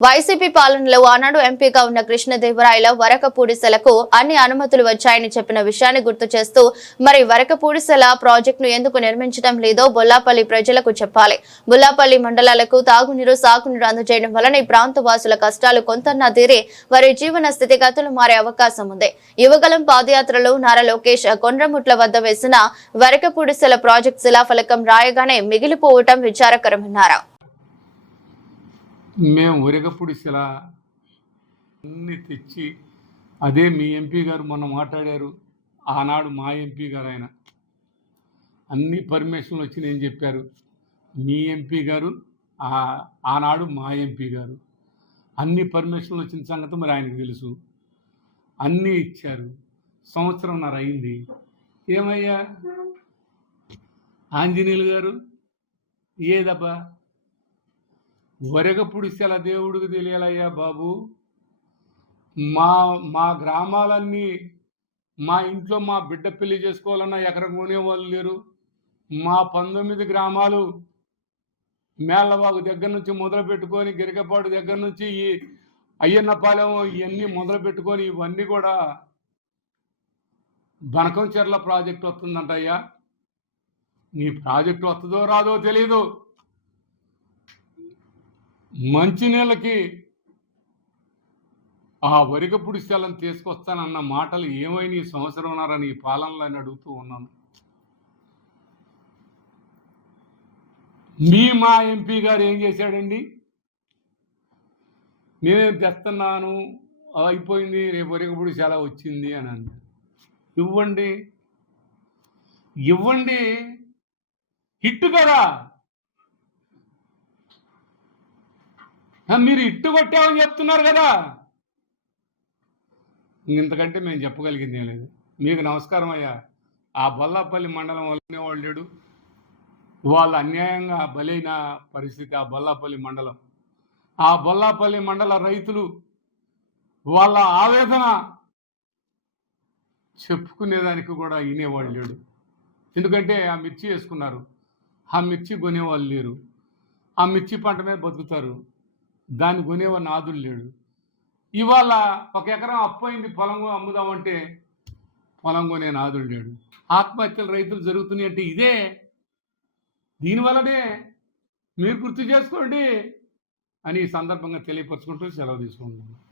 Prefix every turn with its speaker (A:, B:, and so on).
A: YCP పాలనలో ఆనాడు ఎంపీగా ఉన్న కృష్ణదేవరాయల వరకపూడిసెలకు అన్ని అనుమతులు వచ్చాయని చెప్పిన విషయాన్ని గుర్తు చేస్తూ మరి వరకపూడిసెల ప్రాజెక్టును ఎందుకు నిర్మించడం లేదో బొల్లాపల్లి ప్రజలకు చెప్పాలి. బొల్లాపల్లి మండలాలకు తాగునీరు సాగునీరు అందజేయడం వలన ఈ ప్రాంత వాసుల కష్టాలు కొంతన్నా తీరి వారి జీవన స్థితిగతులు మారే అవకాశం ఉంది. యువగలం పాదయాత్రలో నారా లోకేష్ కొండ్రముట్ల వద్ద వేసిన వరకపూడిసెల ప్రాజెక్టు శిలాఫలకం రాయగానే మిగిలిపోవటం విచారకరమన్నారు.
B: మేము ఉరగపుడి శిల అన్ని తెచ్చి అదే మీ ఎంపీ గారు మొన్న మాట్లాడారు ఆనాడు మా ఎంపీ గారు ఆయన అన్ని పర్మిషన్లు వచ్చినాయని చెప్పారు మీ ఎంపీ గారు ఆనాడు మా ఎంపీ గారు. అన్ని పర్మిషన్లు వచ్చిన సంగతి మరి ఆయనకు తెలుసు. అన్నీ ఇచ్చారు. సంవత్సరంన్నర అయింది. ఏమయ్యా? ఆంజనేయులు గారు ఏదబ్బా? వరగపుడిసెల దేవుడికి తెలియాలయ్యా బాబు. మా మా గ్రామాలన్నీ మా ఇంట్లో మా బిడ్డ పెళ్ళి చేసుకోవాలన్నా ఎక్కడ కొనేవాళ్ళు లేరు. మా పంతొమ్మిది గ్రామాలు మేళ్ళవాగు దగ్గర నుంచి మొదలు పెట్టుకొని గిరికపాడు దగ్గర నుంచి ఈ అయ్యన్నపాలెం ఇవన్నీ మొదలు పెట్టుకొని ఇవన్నీ కూడా బనకం చెర్ల ప్రాజెక్ట్ వస్తుందంటయ్యా. నీ ప్రాజెక్టు వస్తుందో రాదో తెలీదు. మంచినీళ్ళకి ఆ వరిగపుడి స్థలం తీసుకొస్తానన్న మాటలు ఏమైనా ఈ సంవత్సరం ఉన్నారని ఈ పాలనలో అని అడుగుతూ ఉన్నాను. మీ మా ఎంపీ గారు ఏం చేశాడండి? నేనేం తెస్తున్నాను అయిపోయింది రేపు వరిగపుడి చాలా వచ్చింది అని అన్నాడు. ఇవ్వండి ఇవ్వండి హిట్ కదా! మీరు ఇట్టు కొట్టామని చెప్తున్నారు కదా. ఇంతకంటే మేము చెప్పగలిగింది ఏం లేదు. మీకు నమస్కారం అయ్యా. ఆ బొల్లాపల్లి మండలం వల్లనే వాళ్ళు లేడు. వాళ్ళు అన్యాయంగా బలైన పరిస్థితి ఆ బొల్లాపల్లి మండలం. ఆ బొల్లాపల్లి మండల రైతులు వాళ్ళ ఆవేదన చెప్పుకునేదానికి కూడా వినేవాళ్ళు లేడు. ఎందుకంటే ఆ మిర్చి వేసుకున్నారు. ఆ మిర్చి కొనేవాళ్ళు లేరు. ఆ మిర్చి పంట మీద బతుకుతారు. దాన్ని కొనేవాడు నాదుడు లేడు. ఇవాళ ఒక ఎకరం అప్పయింది పొలం అమ్ముదామంటే పొలం కొనే నాదుడు లేడు. ఆత్మహత్యలు రైతులు జరుగుతున్నాయి అంటే ఇదే. దీనివల్లనే మీరు గుర్తు చేసుకోండి అని ఈ సందర్భంగా తెలియపరచుకుంటూ సెలవు తీసుకుంటున్నాను.